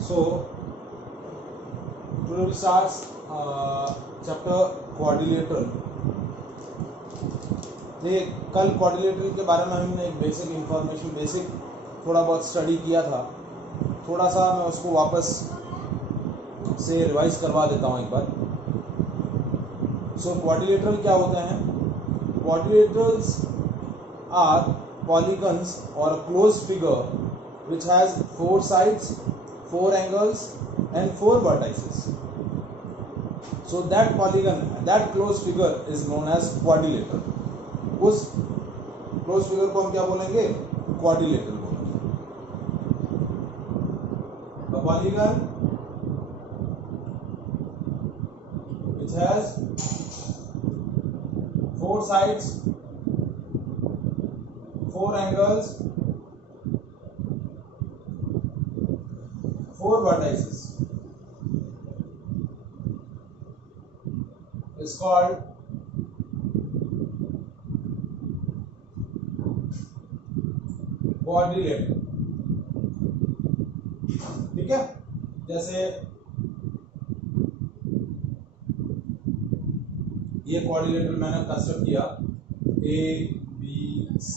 So today we start chapter quadrilateral. देखिए कल quadrilateral के बारे में हमने एक बेसिक इंफॉर्मेशन थोड़ा बहुत स्टडी किया था. थोड़ा सा मैं उसको वापस से रिवाइज करवा देता हूँ एक बार. सो क्वाड्रिलेटरल क्या होते हैं? Quadrilaterals are polygons or a closed figure which has 4 sides, 4 angles and 4 vertices. So that polygon, that closed figure is known as quadrilateral. उस closed figure को हम क्या बोलेंगे? Quadrilateral बोलेंगे. A polygon which has 4 sides, 4 angles, 4 vertices is called quadrilateral. ठीक है? जैसे ये क्वाड्रिलेटरल मैंने कंस्ट्रक्ट किया A B C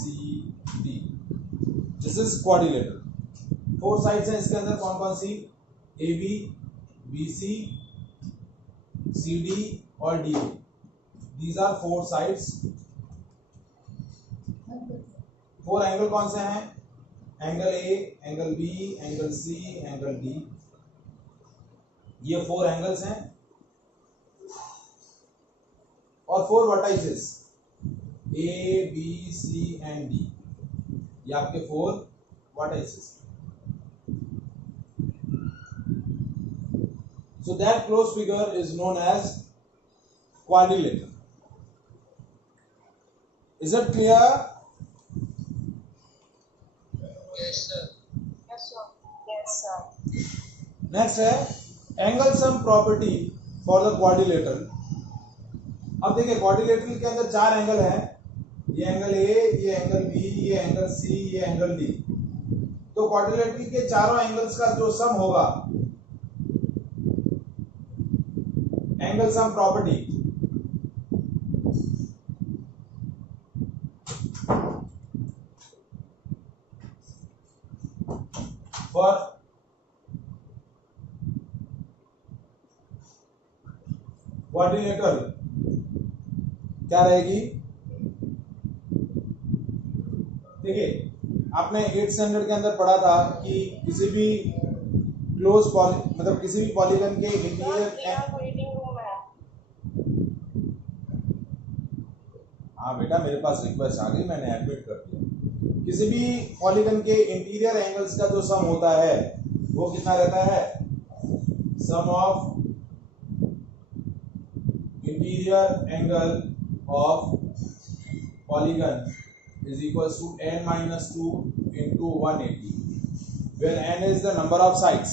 D. This is quadrilateral. 4 sides हैं इसके अंदर. कौन कौन सी? AB, BC, CD और DB. These are 4 sides. 4 angle कौन से हैं? Angle A, angle B, angle C, angle D. ये 4 एंगल्स हैं और 4 vertices A, B, C and D. ये आपके 4 vertices. So that closed figure is known as quadrilateral. Is it clear? Yes, sir. Yes, sir. Yes, sir. Next है angle sum property for the quadrilateral. अब देखिए quadrilateral के अंदर 4 angle हैं. ये angle A, ये एंगल B, ये angle C, ये एंगल D. तो क्वाड्रिलेटरल के चारों एंगल्स का जो सम होगा, angle sum property, for quadrilateral क्या रहेगी? देखिए आपने 8th स्टैंडर्ड के अंदर पढ़ा था कि किसी भी मतलब किसी भी पॉलीगन के इंटीरियर. वेटिंग रूम है. हाँ बेटा, मेरे पास रिक्वेस्ट आ गई, मैंने एडमिट कर दिया. किसी भी पॉलीगन के इंटीरियर एंगल्स का जो सम होता है वो कितना रहता है? Sum of interior angle of polygon is equals to n minus 2 into 180, where n is the number of sides.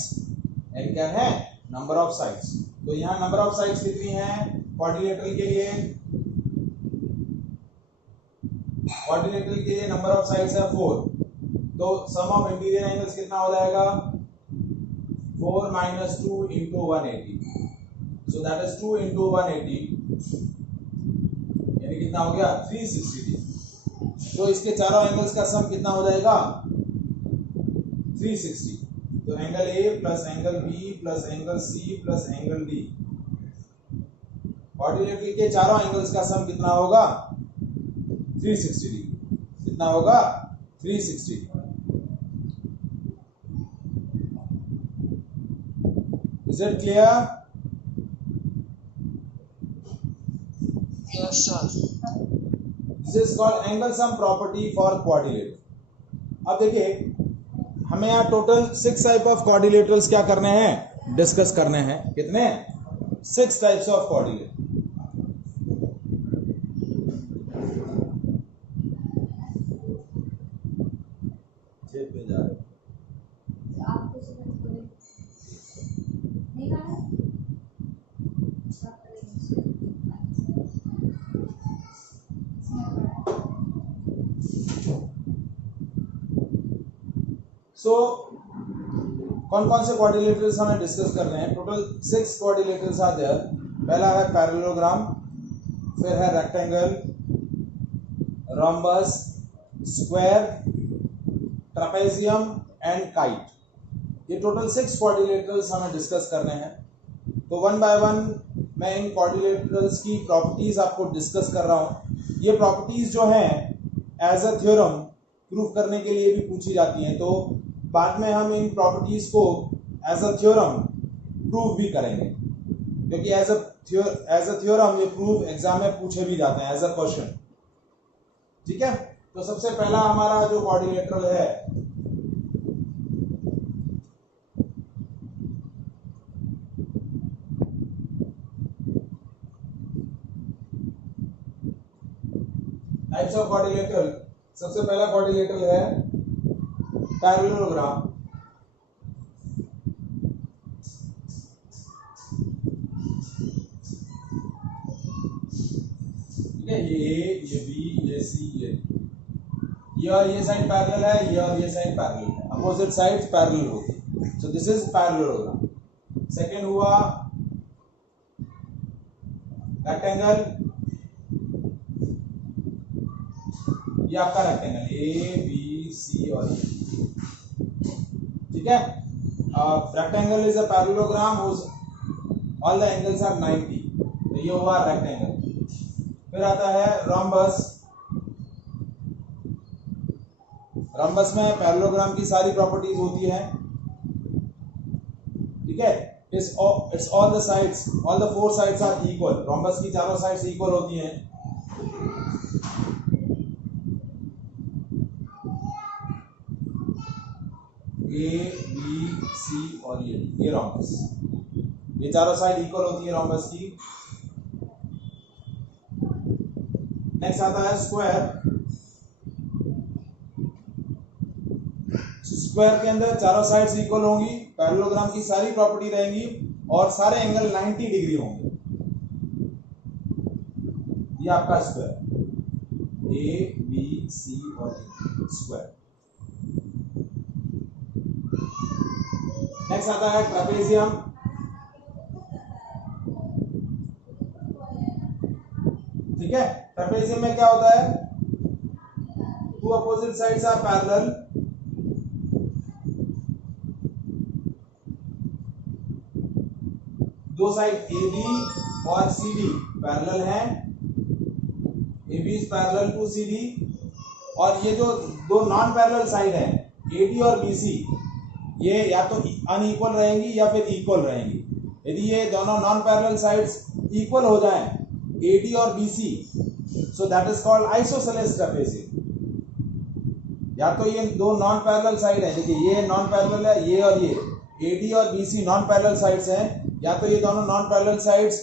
n क्या है? number of sides. तो यहाँ number of sides कितनी है क्वाड्रिलेटरल के लिए? क्वाड्रिलेटरल के लिए number of sides है 4. तो sum of interior angles कितना हो जाएगा? 4 minus 2 into 180. So that is 2 into 180. यानी कितना हो गया? 360 डिग्री. तो इसके चारों एंगल्स का सम कितना हो जाएगा? 360. तो angle A plus angle B plus angle C plus angle D. Quadrilateral के चारों एंगल्स का सम कितना होगा? 360 डिग्री. कितना होगा? 360. Is it clear? Yes, sir. This is called angle sum property for quadrilateral. अब देखिए हमें यहाँ टोटल 6 टाइप ऑफ क्वाड्रिलेटरल्स क्या करने हैं? डिस्कस करने हैं. कितने? 6 टाइप्स ऑफ क्वाड्रिलेटरल. So कौन कौन से क्वाड्रिलेटरल्स हमें डिस्कस कर रहे हैं? Total 6 quadrilaterals are there. पहला है पैरेललोग्राम, फिर है rectangle, rhombus, square, trapezium and kite. ये टोटल 6 क्वाड्रिलेटरल्स हमें डिस्कस करने हैं। तो वन बाय वन मैं इन क्वाड्रिलेटरल्स की प्रॉपर्टीज आपको डिस्कस कर रहा हूँ। ये प्रॉपर्टीज जो हैं एज अ थ्योरम प्रूफ करने के लिए भी पूछी जाती हैं, तो बाद में हम इन प्रॉपर्टीज को एज अ थ्योरम प्रूव भी करेंगे, क्योंकि एज अ थ्योरम ये प्रूफ एग्जाम में पूछे भी जाते हैं एज अ क्वेश्चन। ठीक है, तो सबसे पहला हमारा जो क्वाड्रिलेटरल है टाइप्स ऑफ क्वाड्रिलेटरल, सबसे पहला क्वाड्रिलेटरल है पैरेललोग्राम। ठीक है, ये बी, ये सी, ये और ये साइड पैरेलल है, ये और ये साइड पैरेलल है, अपोजिट साइड्स पैरेलल होगी। So this is parallelogram. Second हुआ रेक्टेंगल, ये आपका रेक्टेंगल ए बी सी और ये। ठीक है, rectangle is a parallelogram whose all the angles are 90। तो ये हुआ रेक्टेंगल। फिर आता है रोम्बस। रोम्बस में पैरेललोग्राम की सारी प्रॉपर्टीज होती है। ठीक है, it's all the sides, all the 4 sides are equal. Rhombus की चारों साइड्स इक्वल होती हैं। ए बी सी और ये रोम्बस, ये चारों साइड इक्वल होती है रोम्बस की। नेक्स्ट आता है स्क्वायर। स्क्वायर के अंदर चारों साइड्स इक्वल होंगी, पैरेललोग्राम की सारी प्रॉपर्टी रहेंगी और सारे एंगल 90 डिग्री होंगे। ये आपका स्क्वायर, ए बी सी और स्क्वायर। नेक्स्ट आता है ट्रापेजियम। ठीक है, ट्रापेजियम में क्या होता है? Two opposite sides are parallel, दो साइड ए बी और सी डी पैरेलल हैं, A B is parallel to C D. और ये जो दो नॉन पैरेलल साइड है ए डी और बी सी, ये या तो अनइक्वल रहेंगी या फिर इक्वल रहेंगी। यदि ये दोनों नॉन पैरेलल साइड्स इक्वल हो जाएं ए डी और B C, so that is called isosceles trapezium. या तो ये दो नॉन पैरेलल साइड है, देखिए ये नॉन पैरेलल है, ये और ये ए डी और B C non parallel sides हैं, या तो ये दोनों नॉन पैरेलल साइड्स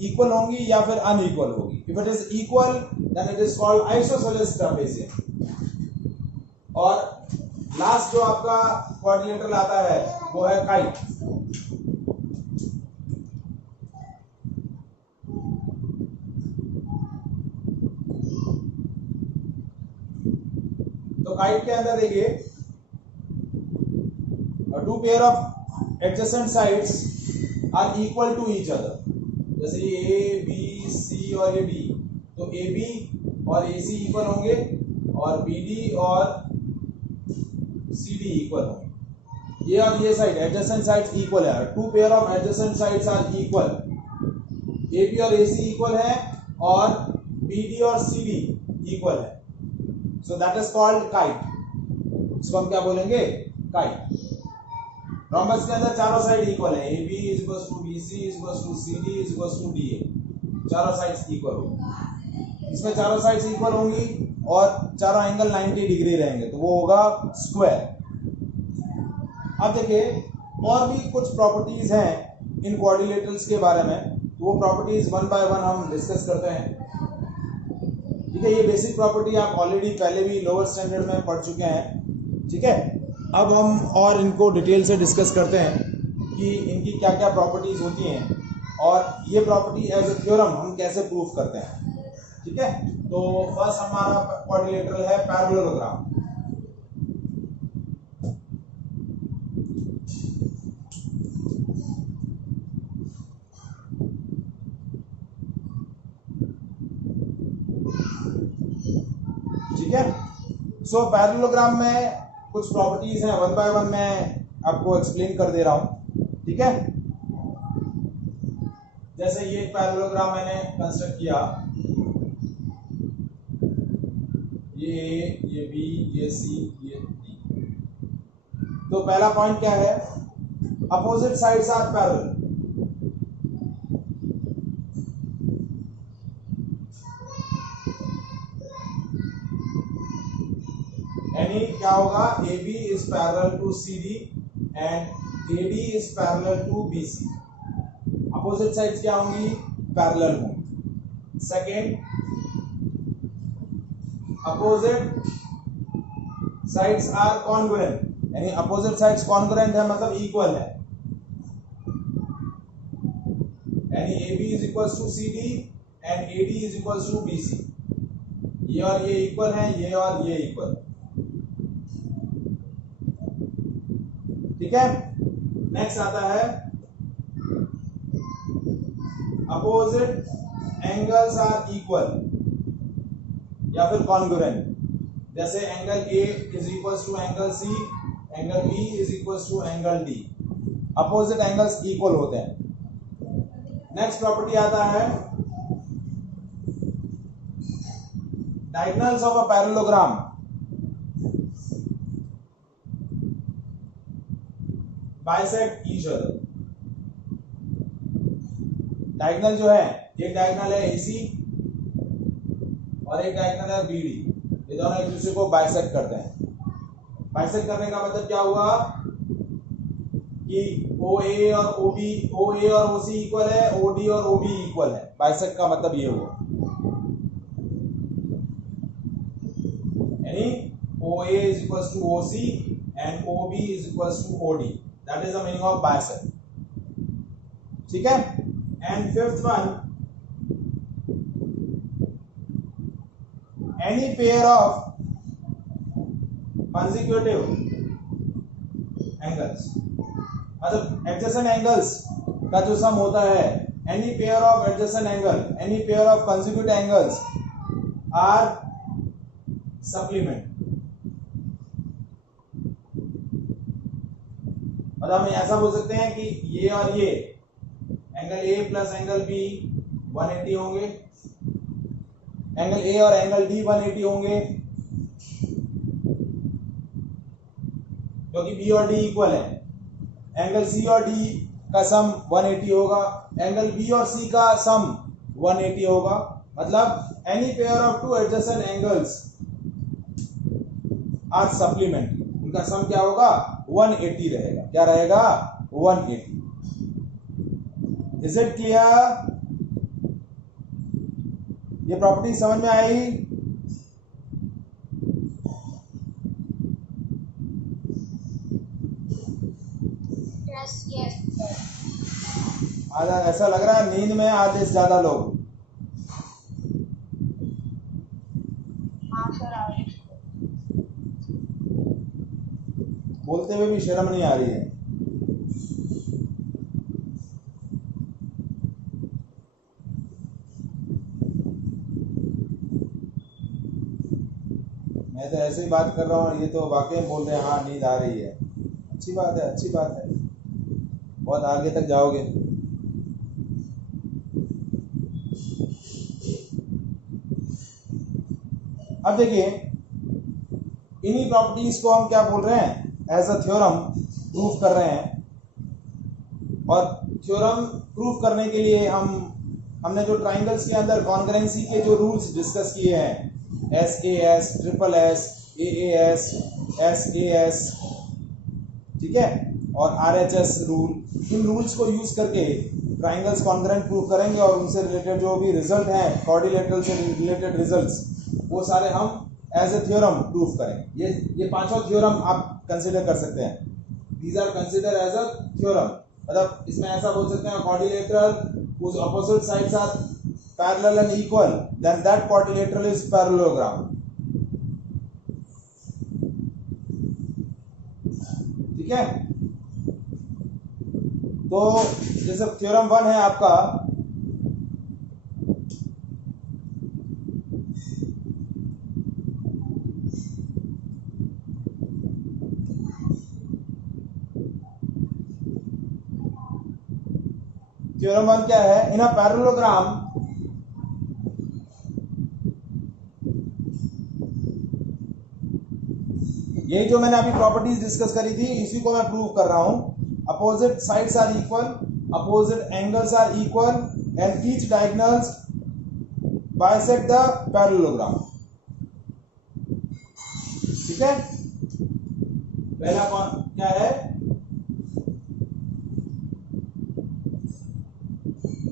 इक्वल होंगी या फिर अनइक्वल होगी। If it is equal then it is called isosceles trapezium. और लास्ट जो आपका क्वाड्रिलेटरल आता है वो है काइट। तो काइट के अंदर देखिए two pair of adjacent sides are equal to each other. जैसे ये ए बी सी और ये डी, तो ए बी और ए सी इक्वल होंगे और बी डी और सी डी इक्वल होंगे। ये और ये साइड एडजेसेंट साइड्स इक्वल है, two pair of adjacent sides are equal. A B और ए सी इक्वल है और बी डी और सी डी इक्वल है, सो दैट इज कॉल्ड काइट। इसको हम क्या बोलेंगे? काइट। रोम्बस के अंदर चारों साइड इक्वल है, A B is equal to B C is equal to C D is equal to D A, चारों साइड्स इक्वल होंगी। इसमें चारों साइड्स इक्वल होंगी और चारों एंगल 90 डिग्री रहेंगे, तो वो होगा स्क्वायर। अब देखिए और भी कुछ प्रॉपर्टीज हैं इन क्वाड्रिलेटरल्स के बारे में, तो वो प्रॉपर्टीज वन बाय वन हम डिस्कस करते हैं। ठीक है, ये बेसिक प्रॉपर्टी आप ऑलरेडी पहले भी लोअर स्टैंडर्ड में पढ़ चुके हैं। ठीक है, अब हम और इनको डिटेल से डिस्कस करते हैं कि इनकी क्या क्या प्रॉपर्टीज होती हैं और ये प्रॉपर्टी एज ए थ्योरम हम कैसे प्रूफ करते हैं। ठीक है, तो फर्स्ट हमारा क्वाड्रिलेटरल है पैरेललोग्राम। ठीक है। सो पैरेललोग्राम में कुछ प्रॉपर्टीज हैं, वन बाय वन मैं आपको एक्सप्लेन कर दे रहा हूं, ठीक है। जैसे ये एक पैरेललोग्राम मैंने कंस्ट्रक्ट किया, ये ए, ये बी, ये सी, ये डी। तो पहला पॉइंट क्या है, अपोजिट साइड्स आर पैरेलल। यानी क्या होगा, A B is parallel to C D and A D is parallel to B C. Opposite sides क्या होंगी, पैरेलल होंगी। Second, opposite sides are congruent, यानी अपोजिट साइड्स कॉन्ग्रुएंट है मतलब इक्वल है, यानी A B is equal to C D and A D is equal to B C. ये और ये इक्वल है, ये और ये इक्वल, ठीक है। नेक्स्ट आता है अपोजिट एंगल्स आर इक्वल या फिर कॉन्ग्रुएंट। जैसे angle A is equal to angle C, angle B is equal to angle D, opposite angles equal होते हैं। नेक्स्ट प्रॉपर्टी आता है diagonals of a parallelogram bisect each other. Diagonal जो है, एक डायगोनल है AC और एक डायगोनल है BD, ये दोनों एक दूसरे को बाइसेक्ट करते हैं। बाइसेक्ट करने का मतलब क्या हुआ कि OA और OC इक्वल है, OD और OB इक्वल है। बाइसेक्ट का मतलब ये हुआ, यानी OA is equals to OC and OB is equals to OD. That is the meaning of bisect. ठीक है। And fifth one, any pair of consecutive angles, मतलब adjacent angles का जो सम होता है, any pair of adjacent angle, any pair of consecutive angles are supplement। मतलब हम ऐसा बोल सकते हैं कि ये और ये angle A plus angle B 180 होंगे, एंगल ए और एंगल डी 180 होंगे, क्योंकि बी और डी इक्वल है। एंगल सी और डी का सम 180 होगा, एंगल बी और सी का सम 180 होगा। मतलब any pair of two adjacent angles are supplementary, उनका सम क्या होगा, 180 रहेगा। क्या रहेगा, 180। Is it clear? ये प्रॉपर्टी समझ में आई? Yes. आज ऐसा लग रहा है नींद में आज ज्यादा लोग। हाँ सर, आ रही। बोलते हुए भी शर्म नहीं आ रही है। मैं तो ऐसे ही बात कर रहा हूँ, ये तो वाकई बोल रहे हैं हाँ नींद आ रही है। अच्छी बात है, अच्छी बात है, बहुत आगे तक जाओगे। अब देखिए, इन्हीं प्रॉपर्टीज को हम क्या बोल रहे हैं, एज अ थ्योरम प्रूफ कर रहे हैं। और थ्योरम प्रूफ करने के लिए हमने जो ट्राइंगल्स के अंदर कॉन्करेंसी के जो रूल्स डिस्कस किए हैं, SAS, SSS, AAS, SAS, ठीक है, और RHS रूल, इन रूल्स को यूज करके ट्राइंगल्स कॉन्करेंट प्रूफ करेंगे और उनसे रिलेटेड जो भी रिजल्ट हैं, क्वाड्रिलेटरल से रिलेटेड रिजल्ट्स, वो सारे हम एज ए थ्योरम प्रूफ करेंगे। ये पांचों थ्योरम आप कंसिडर कर सकते हैं। These are consider as a theorem. मतलब इसमें ऐसा बोल सकते हैं, quadrilateral whose opposite sides are parallel and equal, then that quadrilateral is parallelogram। ठीक है, तो जैसे थ्योरम 1 है आपका, थ्योरम 1 क्या है? इन अ पैरेललोग्राम यही जो मैंने अभी प्रॉपर्टीज डिस्कस करी थी इसी को मैं प्रूव कर रहा हूं. Opposite sides are equal, opposite angles are equal and each diagonals bisect the parallelogram. ठीक है, पहला क्या है?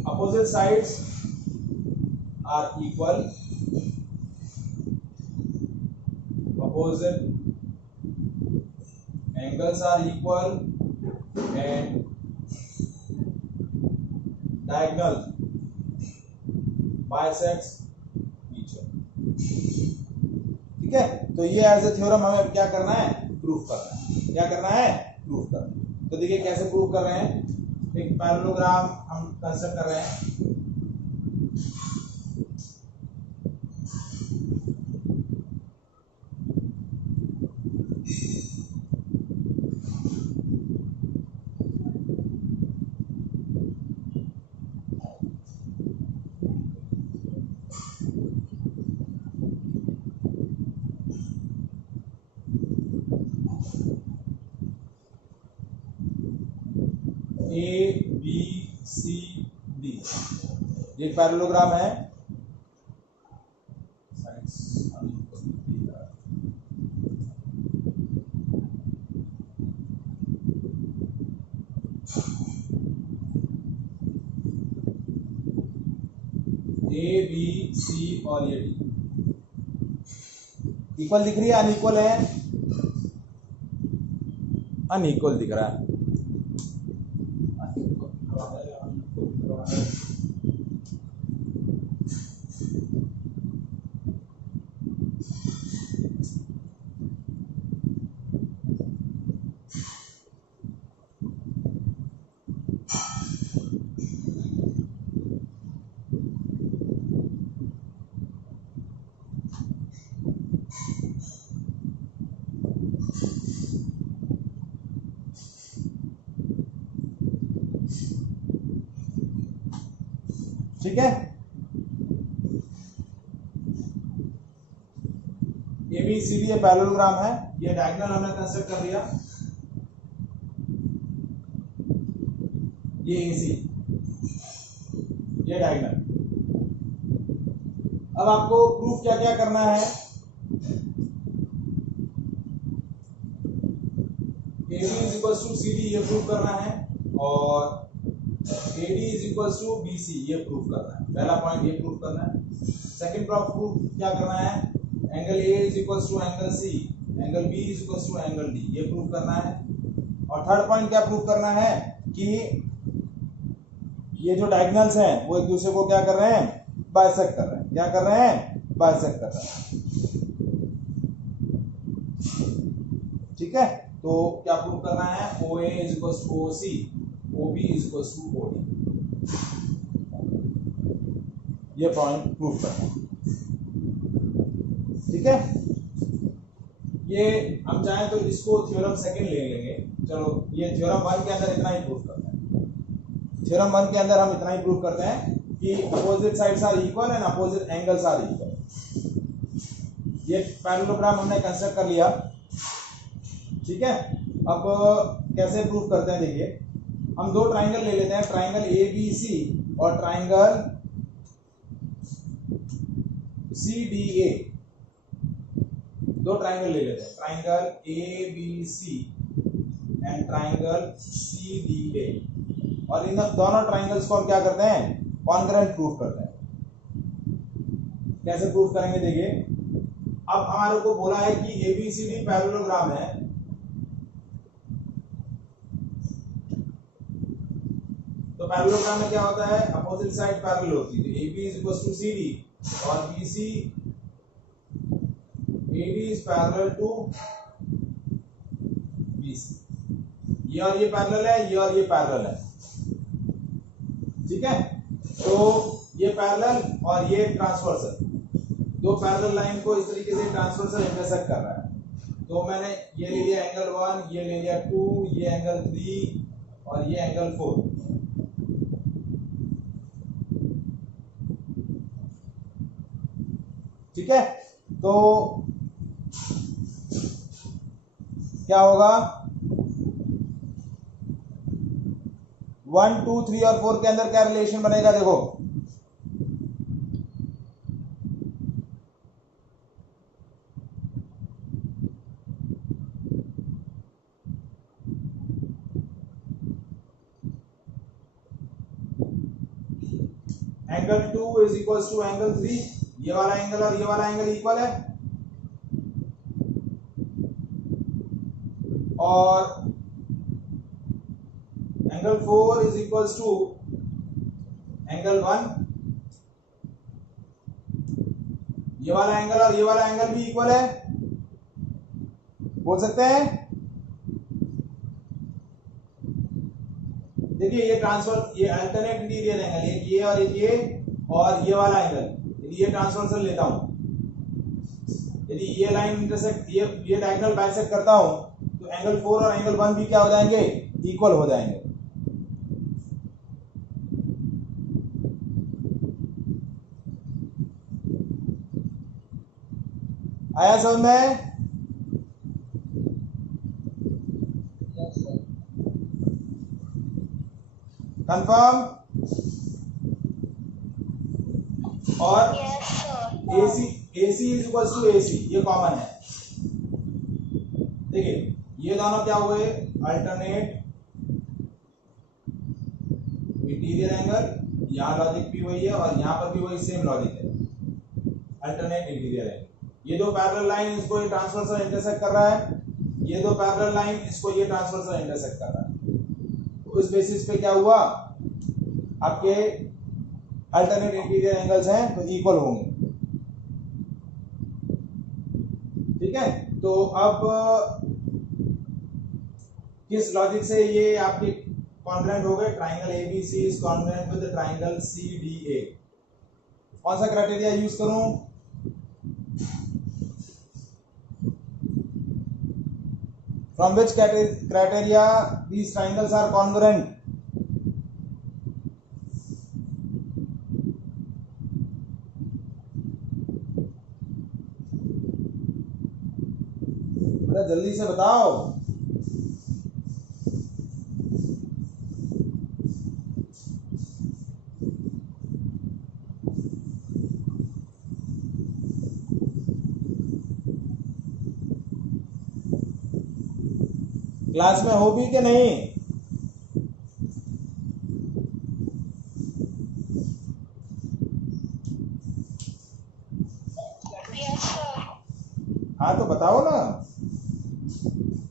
Opposite sides are equal, opposite angles are equal and diagonal bisects each other. ठीक है, तो ये एज ए थ्योरम हमें क्या करना है? प्रूफ करना है. क्या करना है? प्रूफ करना है. तो देखिए कैसे प्रूफ कर रहे हैं. एक पैरेललोग्राम हम कंस्ट्रक्ट कर रहे हैं. ए बी सी डी ये पैरेललोग्राम है. ए बी सी और ये डी इक्वल दिख रही है, अनइक्वल है? अनइक्वल दिख रहा है. ठीक है, ए बी सी डी ये पैरेललोग्राम है. ये डायगोनल हमने कंस्ट्रक्ट कर लिया. ये AC, ये डायगोनल. अब आपको प्रूफ क्या क्या करना है? AB is equal to CD ये प्रूफ करना है और AD is equal to BC ये प्रूफ करना है. पहला पॉइंट ये प्रूफ करना है. सेकंड प्रूफ क्या करना है? Angle A is equal to angle C, angle B is equal to angle D ये प्रूफ करना है. और थर्ड पॉइंट क्या प्रूफ करना है कि ये जो डायगोनल्स हैं वो एक दूसरे को क्या कर रहे हैं? बाइसेक्ट कर रहे हैं. क्या कर रहे हैं? बाइसेक्ट कर रहे हैं. ठीक है, तो क्या प्रूफ करना है? OA is equal to OC, OB is equal to OD ये पॉइंट प्रूफ करना है. ठीक है, ये हम चाहें तो इसको थ्योरम सेकंड ले लेंगे. चलो ये थ्योरम 1 के अंदर इतना ही प्रूफ करते हैं. थ्योरम 1 के अंदर हम इतना ही प्रूफ करते हैं कि opposite sides are equal and opposite angles are equal. ये पैरेललोग्राम हमने कंस्ट्रक्ट कर लिया. ठीक है, अब कैसे प्रूफ करते हैं? देखिए हम दो ट्राइंगल ले लेते हैं, ट्राइंगल ABC और ट्राइंगल CDA. दो ट्राइंगल ले लेते हैं, triangle ABC and triangle CDA. और इन दोनों ट्राइंगल्स को हम क्या करते हैं? कॉन्ग्रुएंट प्रूफ करते हैं. कैसे प्रूफ करेंगे? देखिए अब हमारे को बोला है कि ABCD पैरेललोग्राम है. तो पैरेललोग्राम में क्या होता है? अपोजिट साइड पैरेलल होती है. तो AB is equal to CD और BC AD is parallel to BC. ये और ये पैरेलल है, ये और ये पैरेलल है. ठीक है, तो ये पैरेलल और ये ट्रांसवर्सल, दो पैरेलल लाइन को इस तरीके से ट्रांसवर्सल इंटरसेक्ट कर रहा है. तो मैंने ये ले लिया एंगल 1, ये ले लिया 2, ये एंगल 3 और ये एंगल 4. ठीक है, तो क्या होगा, 1 2 3 और 4 के अंदर क्या रिलेशन बनेगा, देखो angle 2 is equal to angle 3, ये वाला एंगल और ये वाला एंगल इक्वल है, और angle 4 is equal to angle 1, ये वाला एंगल और ये वाला एंगल भी इक्वल है, बोल सकते हैं। देखिए ये ट्रांसफर, ये अल्टरनेट इंटीरियर एंगल, एक ये और ये वाला एंगल, यदि ये ट्रांसवर्सल लेता हूं, यदि ये लाइन इंटरसेक्ट, ये डायगोनल बाइसेक्ट करता हूं, तो एंगल 4 और एंगल 1 भी क्या हो जाएंगे, इक्वल हो जाएंगे। आया समझ में? Yes, sir. कंफर्म? और Yes, sir. AC is equal to AC, ये कॉमन है। देखिए ये दोनों क्या हुए, अल्टरनेट इंटीरियर एंगल, यहाँ लॉजिक भी वही है और यहाँ पर भी वही सेम लॉजिक है, अल्टरनेट इंटीरियर एंगल। ये दो पैरेलल लाइन, इसको ये ट्रांसवर्सल इंटरसेक्ट कर रहा है, ये दो पैरेलल लाइन, इसको ये ट्रांसवर्सल इंटरसेक्ट कर रहा है। तो उस बेसिस पे क्या हुआ, आपके अल्टरनेट इंटीरियर एंगल्स हैं तो इक्वल होंगे। ठीक है, तो अब किस लॉजिक से ये आपके कॉन्ग्रुएंट हो गए, triangle ABC is congruent with triangle CDA. कौन सा क्राइटेरिया यूज करूं, from which criteria these triangles are congruent? बड़ा जल्दी से बताओ। क्लास में हो भी कि नहीं? Yes, sir. हाँ तो बताओ ना,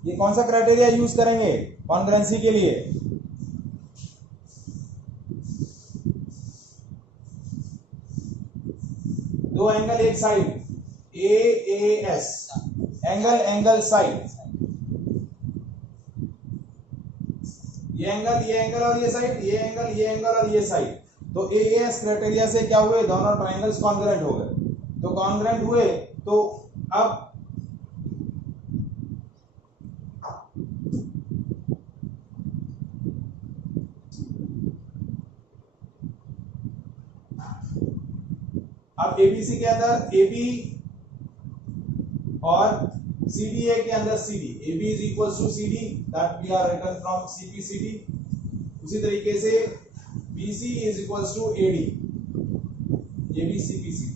ये कौन सा क्राइटेरिया यूज करेंगे कॉन्ग्रुएंसी के लिए? दो एंगल एक साइड, AAS, एंगल साइड, ये एंगल और ये साइड, ये एंगल और ये साइड, तो AAS क्राइटेरिया से क्या हुए, दोनों ट्राइंगल्स कॉन्ग्रुएंट हो गए। तो कॉन्ग्रुएंट हुए तो अब ABC के अंदर AB और CDA के अंदर CD, AB is equals to CD that we are written from CPCD। उसी तरीके से BC is equals to AD, ये भी CPCD।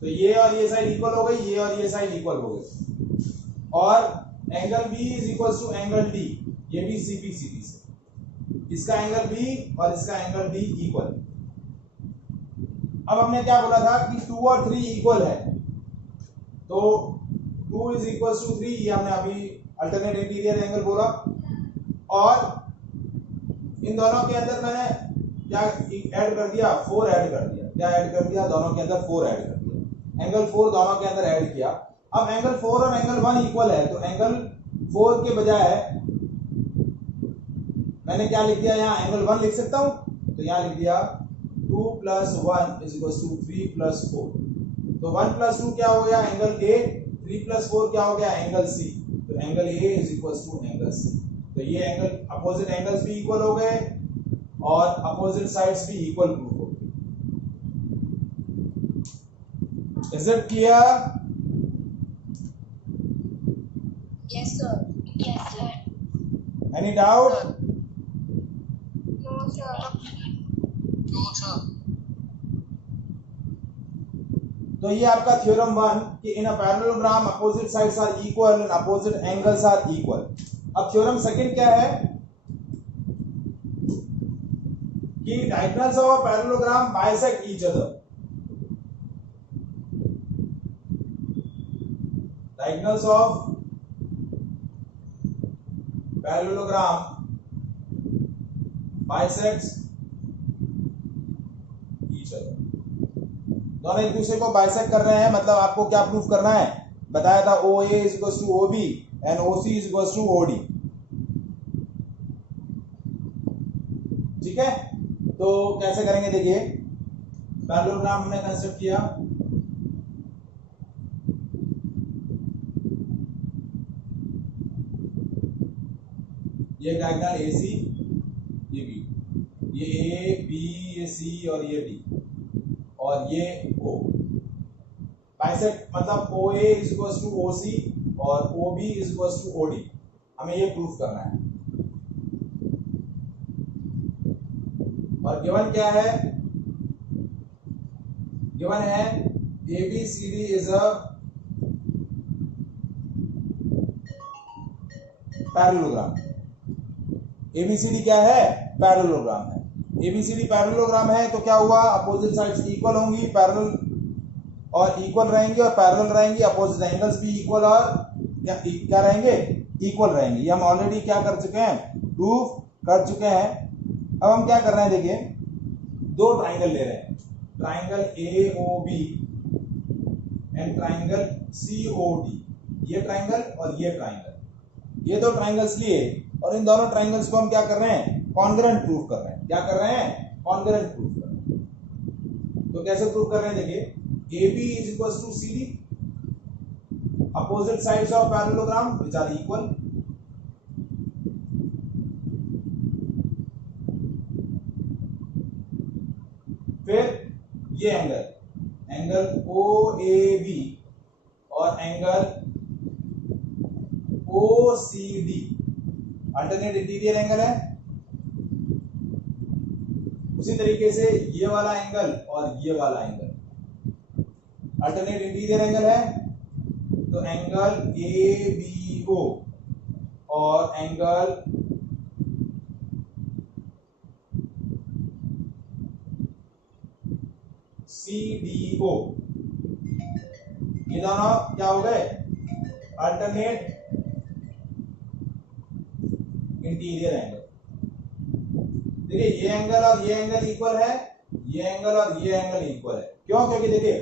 तो ये और ये साइड इक्वल हो गई, ये और ये साइड इक्वल हो गई, और angle B is equals to angle D, ये भी CPCD से, इसका एंगल B और इसका एंगल D इक्वल। अब हमने क्या बोला था कि 2 और 3 इक्वल है, तो 2 इज इक्वल टू 3, ये हमने अभी अल्टरनेट इंटीरियर एंगल बोला, और इन दोनों के अंदर मैंने क्या ऐड कर दिया, 4 ऐड कर दिया। क्या ऐड कर दिया, दोनों के अंदर 4 ऐड कर दिया, एंगल 4 दोनों के अंदर ऐड किया। अब एंगल 4 और एंगल 1 इक्वल है, तो एंगल 4 के बजाय मैंने क्या लिख दिया, यहाँ एंगल 1 लिख सकता हूं, तो यहाँ लिख दिया 2 + 1 = 3 + 4। तो 1 + 2 क्या हो गया, एंगल A, 3 + 4 क्या हो गया, एंगल C। तो एंगल A = एंगल C। तो ये एंगल, अपोजिट एंगल्स भी इक्वल हो गए और अपोजिट साइड्स भी इक्वल प्रूफ हो गए। Is it clear? Yes, sir. Yes, sir. Any doubt? No, sir. No, sir. तो ये आपका थ्योरम 1 कि in a parallelogram opposite sides are equal and opposite angles are equal. अब थ्योरम सेकंड क्या है कि diagonals of a parallelogram bisect each other. Diagonals of parallelogram bisects each other. दोनों एक दूसरे को बाइसेक्ट कर रहे हैं, मतलब आपको क्या प्रूफ करना है, बताया था OA is equals to OB and OC is equals to OD। ठीक है, तो कैसे करेंगे देखिए, पैरेललोग्राम हमने कंस्ट्रक्ट किया, ये डायगोनल AC, ये B, ये A B ये C और ये D और ये O। बाइसेक्ट मतलब OA is equals to OC और OB is equals to OD, हमें ये प्रूफ करना है। और गिवन क्या है, गिवन है ABCD is a parallelogram. ABCD क्या है, पैरेललोग्राम है। ABCD पैरेललोग्राम है तो क्या हुआ, अपोजिट साइड्स इक्वल होंगी, पैरेलल और इक्वल रहेंगी और पैरेलल रहेंगी, अपोजिट एंगल्स भी इक्वल और क्या रहेंगे, इक्वल रहेंगे। ये हम ऑलरेडी क्या कर चुके हैं, प्रूफ कर चुके हैं। अब हम क्या कर रहे हैं देखिए, दो ट्राइंगल ले रहे हैं, triangle AOB and triangle COD, ये ट्राइंगल और ये ट्राइंगल, ये दो ट्राइंगल्स लिए और इन दोनों ट्राइंगल्स को हम क्या कर रहे हैं, कॉन्ग्रुएंट प्रूफ कर रहे हैं। क्या कर रहे हैं, कॉन्ग्रुएंट प्रूफ कर रहे हैं। तो कैसे प्रूफ कर रहे हैं देखिए, AB is equals to CD, opposite sides of parallelogram which are equal, फिर ये एंगल, एंगल OAB और angle OCD alternate interior angle है। उसी तरीके से ये वाला एंगल और ये वाला एंगल अल्टरनेट इंटीरियर एंगल है, तो एंगल ABO और एंगल CDO, ये दोनों क्या हो गए, अल्टरनेट इंटीरियर एंगल। देखिए ये एंगल और ये एंगल इक्वल है, ये एंगल और ये एंगल इक्वल है। क्यों, क्योंकि देखिए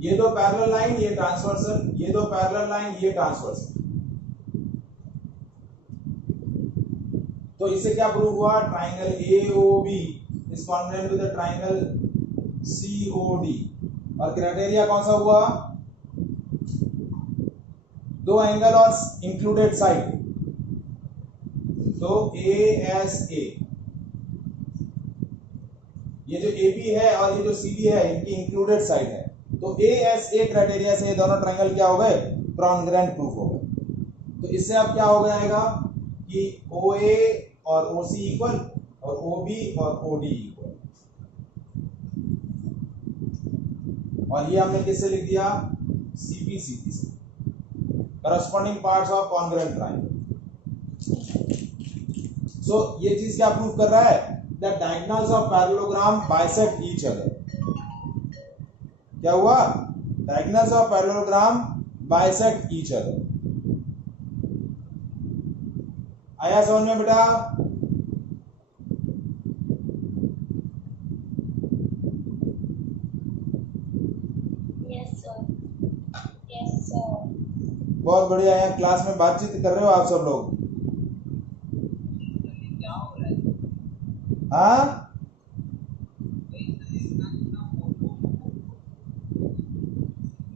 ये दो पैरेलल लाइन, ये ट्रांसवर्सल, ये दो पैरेलल लाइन, ये ट्रांसवर्सल। तो इससे क्या प्रूव हुआ, triangle AOB is congruent with the triangle COD। और क्राइटेरिया कौन सा हुआ, दो एंगल और इंक्लूडेड साइड, तो ASA, ये जो AB है और ये जो CD है इनकी इंक्लूडेड साइड है, तो ASA क्राइटेरिया से ये दोनों ट्रायंगल क्या हो गए, कॉन्ग्रुएंट प्रूफ हो गए। तो इससे अब क्या हो जाएगा कि OA और OC इक्वल और OB और OD इक्वल, और ये हमने किससे लिख दिया, CPCD से, corresponding parts of congruent triangle. So ये चीज क्या प्रूफ कर रहा है, the diagonals of parallelogram bisect each other. क्या हुआ, diagonals of parallelogram bisect each other. आया समझ में बेटा, बहुत बढ़िया है। क्लास में बातचीत कर रहे हो आप सब लोग, क्या हो रहा है? हाँ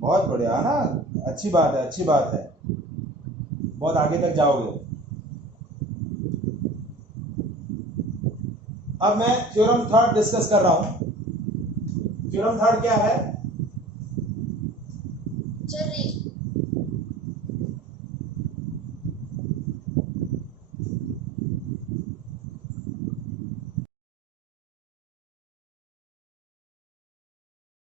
बहुत बढ़िया है ना, अच्छी बात है, अच्छी बात है, बहुत आगे तक जाओगे। अब मैं थ्योरम थर्ड डिस्कस कर रहा हूं। थ्योरम थर्ड क्या है,